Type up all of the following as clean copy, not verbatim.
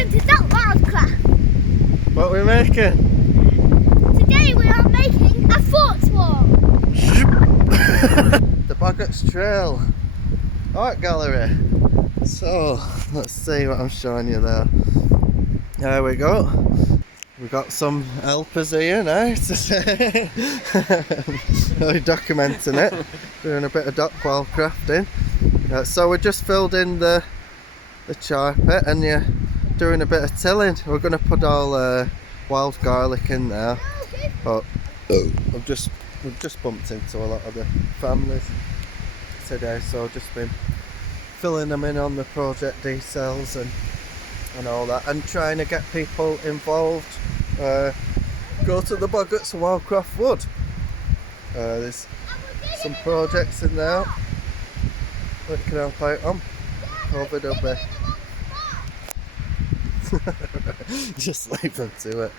Welcome to Not Wildcraft. What are we making? Today we are making a fort wall. The Boggarts Trail Art Gallery. So, let's see what I'm showing you there. There we go. We've got some helpers here now. Really documenting it. Doing a bit of dock wildcrafting. So we just filled in the char pit and you're doing a bit of tilling. We're going to put all wild garlic in there. But we've just bumped into a lot of the families today, so I've just been filling them in on the project details and all that, and trying to get people involved. Go to the Boggarts Wildcraft Wood. There's some projects in there that you can help out on. Over the just leave them to it.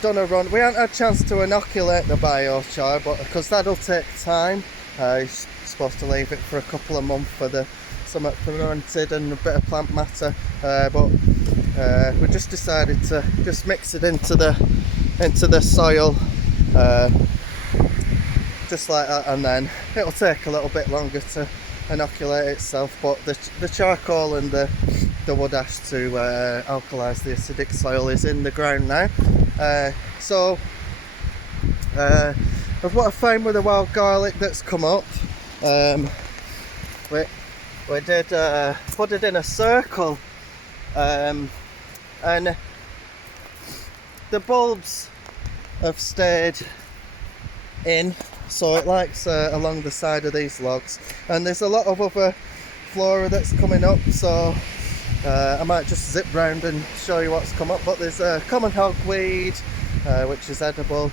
Done a run. We haven't had a chance to inoculate the biochar, but because that'll take time. You're supposed to leave it for a couple of months for the somewhat fermented and a bit of plant matter, but we just decided to just mix it into the soil, just like that, and then it'll take a little bit longer to inoculate itself. But the charcoal and the wood ash to alkalise the acidic soil is in the ground now. So of what I found with the wild garlic that's come up, we did put it in a circle, and the bulbs have stayed in, so it likes along the side of these logs, and there's a lot of other flora that's coming up, so I might just zip round and show you what's come up. But there's common hogweed, which is edible,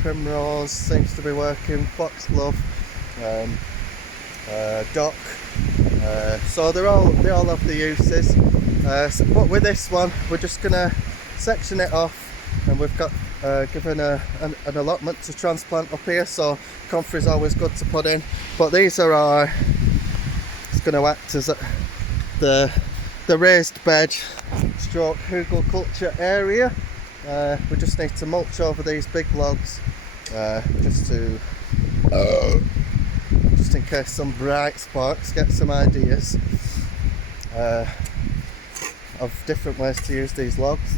primrose seems to be working, foxglove, dock, so they all have the uses. But with this one we're just gonna section it off, and we've got given an allotment to transplant up here, so comfrey is always good to put in. But these are it's going to act as the raised bed stroke hugel culture area. We just need to mulch over these big logs, just in case some bright sparks get some ideas of different ways to use these logs.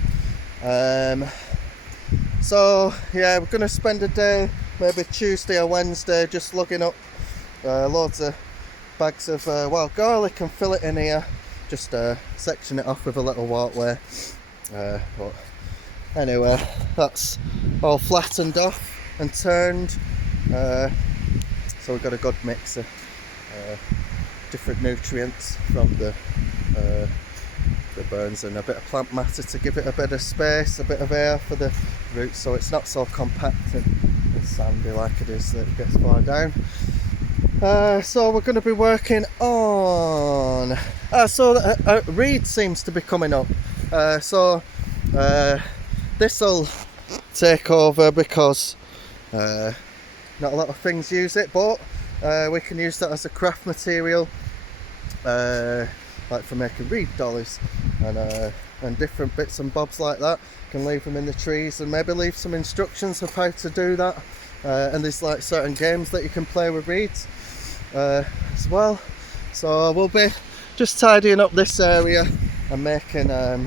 So yeah, we're going to spend a day, maybe Tuesday or Wednesday, just lugging up loads of bags of wild garlic and fill it in here, just section it off with a little walkway. But anyway, that's all flattened off and turned, so we've got a good mix of different nutrients from the burns, and a bit of plant matter to give it a bit of space, a bit of air for the roots, so it's not so compact and sandy like it is that it gets far down. So we're going to be working on reed seems to be coming up, so this will take over because not a lot of things use it, but we can use that as a craft material, like for making reed dollies and different bits and bobs like that. You can leave them in the trees and maybe leave some instructions of how to do that, and there's like certain games that you can play with reeds as well. So we'll be just tidying up this area and making the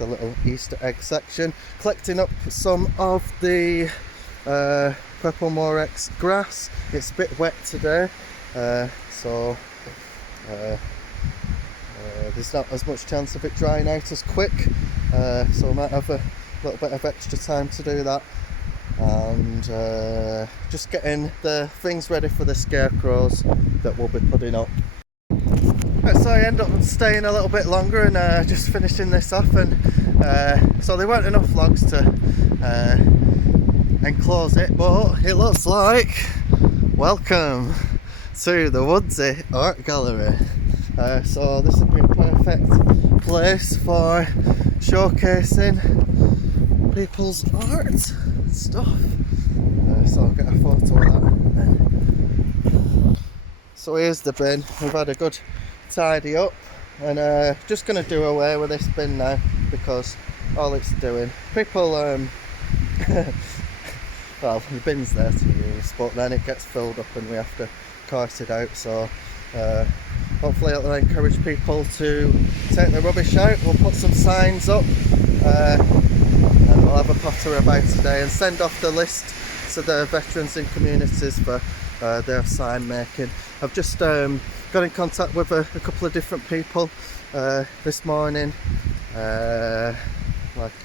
little Easter egg section, collecting up some of the purple morex grass. It's a bit wet today, so there's not as much chance of it drying out as quick, so I might have a little bit of extra time to do that, and just getting the things ready for the scarecrows that we'll be putting up. So I end up staying a little bit longer and just finishing this off, and so there weren't enough logs to enclose it, but it looks like welcome to the Woodsy Art Gallery. So this would be a perfect place for showcasing people's art and stuff. So I'll get a photo of that. So here's the bin. We've had a good tidy up. and just going to do away with this bin now because all it's doing, people well, the bin's there to use, but then it gets filled up and we have to cart it out, so hopefully it'll encourage people to take the rubbish out. We'll put some signs up and we'll have a potter about today and send off the list to the veterans in communities for their sign making. I've just got in contact with a couple of different people this morning, like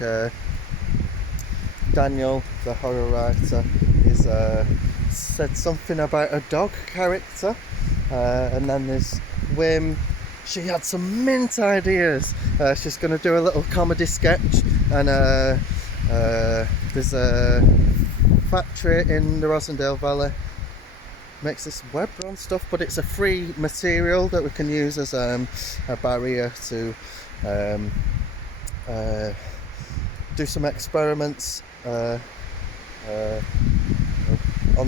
Daniel, the horror writer, is said something about a dog character, and then there's Wim. She had some mint ideas. She's going to do a little comedy sketch, and there's a factory in the Rosendale Valley makes this web run stuff, but it's a free material that we can use as a barrier to do some experiments on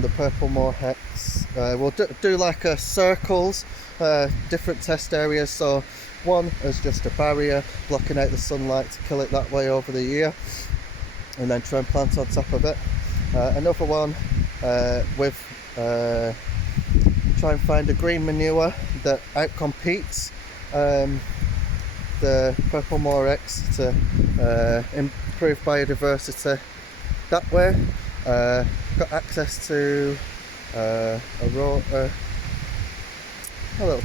the purple moor hex. We'll do like circles, different test areas, so one is just a barrier blocking out the sunlight to kill it that way over the year, and then try and plant on top of it. Another one with try and find a green manure that outcompetes the purple moor X to improve biodiversity that way. Got access to a little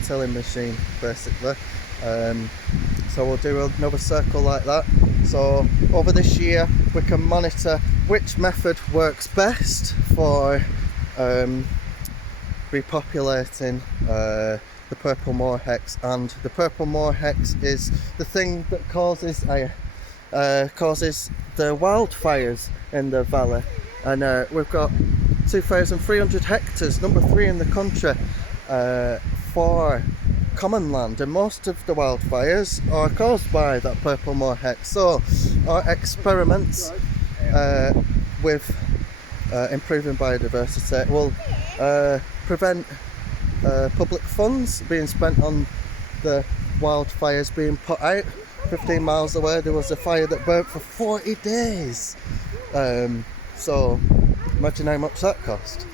tilling machine basically, so we'll do another circle like that. So over this year we can monitor which method works best for repopulating the purple moor hex, and the purple moor hex is the thing that causes the wildfires in the valley, and we've got 2,300 hectares, number 3 in the country, for common land, and most of the wildfires are caused by that purple moor hex. So our experiments with improving biodiversity will prevent public funds being spent on the wildfires being put out. 15 miles away there was a fire that burnt for 40 days, so imagine how much that cost.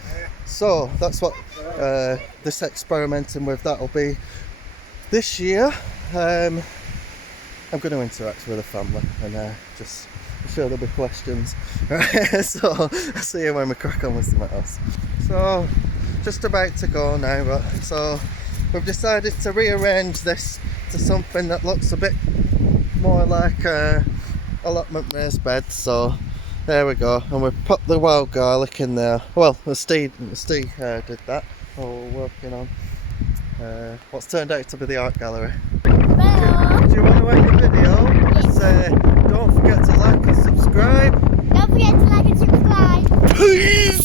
So that's what this experimenting with that will be this year. I'm going to interact with the family and just, I'm sure there'll be questions. So I'll see you when we crack on with something else. So just about to go now, but so we've decided to rearrange this to something that looks a bit more like allotment raised bed. So there we go, and we've put the wild garlic in there. Well, Steve did that while we're working on what's turned out to be the art gallery. Well, Do you want to end the video? Yes. Don't forget to like and subscribe. don't forget to like and subscribe. Peace!